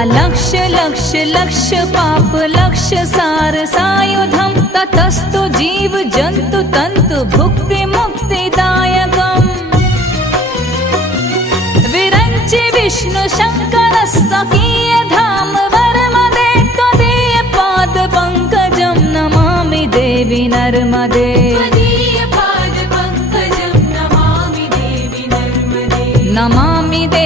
अलक्ष लक्ष लक्ष पाप लक्ष सार सायुधम ततस्तु जीव जंतु तंतु भुक्ति मुक्तिदायकम् विरंचि विष्णु शंकर सखीय धाम वर्मदे त्वदीय पाद पंकजं नमामि देवी नर्मदे नमामि देवी